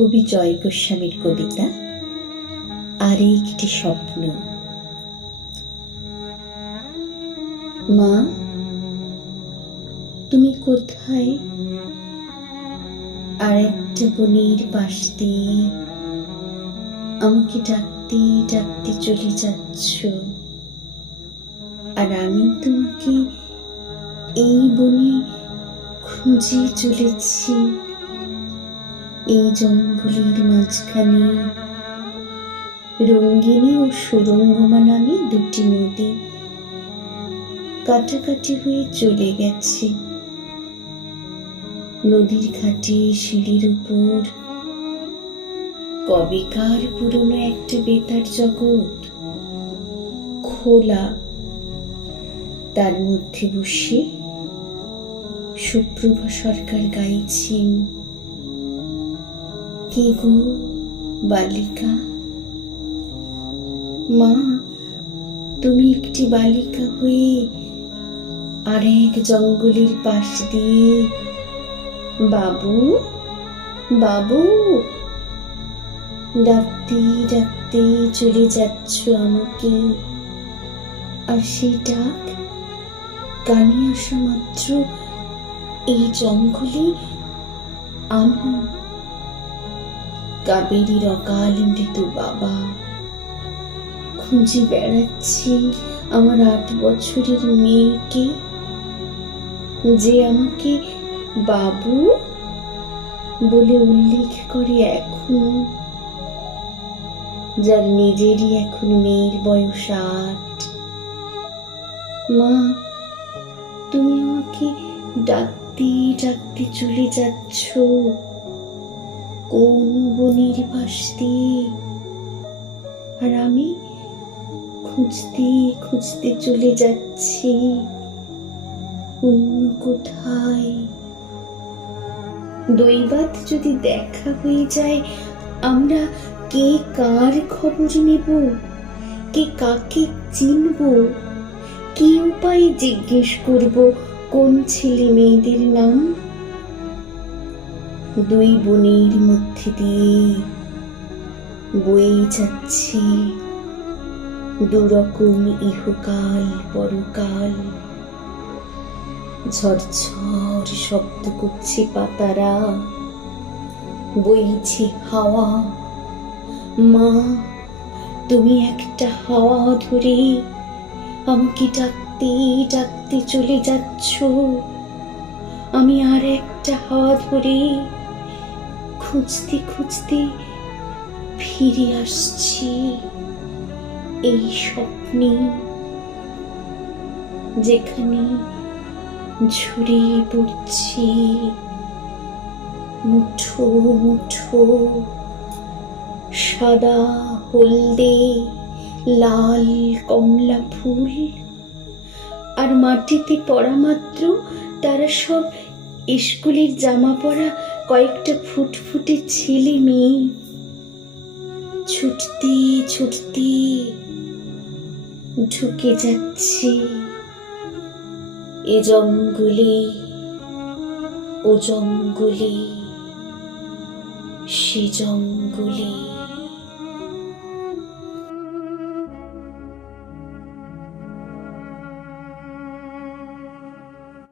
কবি জয় গোস্বামীর কবিতা আর একটি স্বপ্ন। মা, তুমি কোথায়? আর একটা বনের পাশ দিয়ে আমাকে ডাকতে ডাকতে চলে যাচ্ছ, আর আমি তোমাকে এই বনে খুঁজে চলেছি। এই জঙ্গলের মাঝখানে রঙ্গিনী ও সুরঙ্গমা নামে দুটি নদী কাটাকাটি হয়ে চলে গেছে। নদীর ঘাটে সিঁড়ির উপর কবেকার পুরনো একটা বেতার জগৎ খোলা, তার মধ্যে বসে সুপ্রভা সরকার গাইছেন, কে গো বালিকা? মা, তুমি একটি বালিকা হয়ে আরেক জঙ্গলের পাশ দিয়ে বাবু বাবু ডাকতে ডাকতে চলে যাচ্ছ আমাকে। আর সেই ডাক কানে আসা মাত্র এই জঙ্গলে আমি, কাবেরীর অকাল মৃত্যু বাবা, খুঁজে বেড়াচ্ছি আমার 8 বছরের মেয়েকে, যে আমাকে বাবু বলে উল্লেখ করে এখনো, যার নিজেরই এখন মেয়ের বয়স 8। মা, তুমি আমাকে ডাকতে ডাকতে চলে যাচ্ছ কোন বনের পাশ দিয়ে, আর আমি খুঁজতে খুঁজতে চলে যাচ্ছি অন্য কোথায়। দৈবাত যদি দেখা হয়ে যায়, আমরা কে কার খবর নেব, কে কাকে চিনব, কি উপায়ে জিজ্ঞেস করব কোন ছেলে মেয়েদের নাম? দুই বনের মধ্যে দিয়ে বয়ে যাচ্ছে দুরকম ইহকাল পরকাল। ঝরঝর শব্দ করছে পাতারা, বইছে হাওয়া। মা, তুমি একটা হাওয়া ধরে আমাকে ডাকতে ডাকতে চলে যাচ্ছ, আমি আর একটা হাওয়া ধরে খুঁজতে খুঁজতে ফিরে আসছি এই স্বপ্নে, যেখানে ঝরে পড়ছি মুঠো মুঠো সাদা হলদে লাল কমলা ফুল, আর মাটিতে পড়া মাত্র তারা সব স্কুলের জামা পরা কয়েকটা ফুটফুটে ছেলে মেয়ে ছুটতে ছুটতে ঢুকে যাচ্ছে এ জঙ্গলে ও জঙ্গলে সে জঙ্গলে।